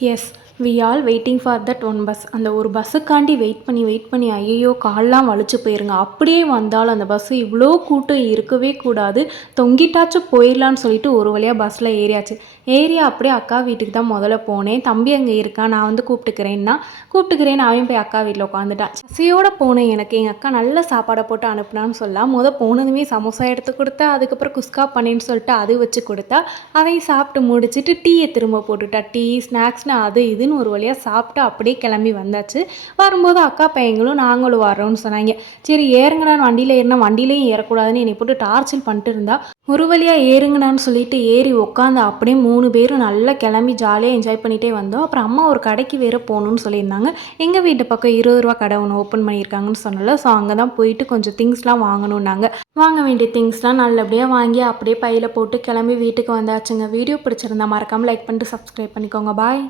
S, we all waiting for that one bus. அந்த ஒரு பஸ்ஸுக்காண்டி wait பண்ணி ஐயையோ! கால்லாம் வலிச்சு போயிருங்க. அப்படியே வந்தாலும் அந்த பஸ்ஸு இவ்வளோ கூட்டம் இருக்கவே கூடாது. தொங்கிட்டாச்சும் போயிடலான்னு சொல்லிட்டு ஒரு வழியா பஸ்ஸில் ஏறியாச்சு. ஏறி அப்படியே அக்கா வீட்டுக்கு தான் முதல்ல போனேன். தம்பி அங்கே இருக்கான், நான் வந்து கூப்பிட்டுக்கிறேன்னு அவன் போய் அக்கா வீட்டில் உட்காந்துட்டான். பசியோட போனேன். எனக்கு எங்கள் அக்கா நல்ல சாப்பாடை போட்டு அனுப்புனான்னு சொல்லலாம். போனதுமே சமோசா எடுத்து கொடுத்தா, அதுக்கப்புறம் குஸ்கா பண்ணேன்னு சொல்லிட்டு அது வச்சு கொடுத்தா, அதையும் சாப்பிட்டு முடிச்சுட்டு டீயை திரும்ப போட்டுட்டா. டீ, ஸ்நாக்ஸ்னு அது இதுன்னு ஒரு வழியாக சாப்பிட்டு அப்படியே கிளம்பி வந்தாச்சு. வரும்போது அக்கா பையங்களும் நாங்களும் வரோன்னு சொன்னாங்க. சரி ஏறுங்கடான்னு வண்டியில் ஏறினா, வண்டியிலையும் ஏறக்கூடாதுன்னு என்னை போட்டு டார்ச்சல் பண்ணிட்டு இருந்தா. ஒரு வழியாக ஏறுங்கடான்னு சொல்லிட்டு ஏறி உட்காந்து அப்படியே 3 பேரும் நல்லா கிளம்பி ஜாலியாக என்ஜாய் பண்ணிகிட்டே வந்தோம். அப்புறம் அம்மா ஒரு கடைக்கு வேறு போகணுன்னு சொல்லியிருந்தாங்க. எங்கள் வீட்டு பக்கம் 20 ரூபா கடை ஒன்று ஓப்பன் பண்ணியிருக்காங்கன்னு சொன்னல. ஸோ அங்கே தான் போயிட்டு கொஞ்சம் திங்ஸ்லாம் வாங்கணுன்னாங்க. வாங்க வேண்டிய திங்ஸ்லாம் நல்லபடியாக வாங்கி அப்படியே பையில் போட்டு கிளம்பி வீட்டுக்கு வந்தாச்சுங்க. வீடியோ பிடிச்சிருந்தா மறக்காமல் லைக் பண்ணிட்டு சப்ஸ்கிரைப் பண்ணிக்கோங்க. பாய்.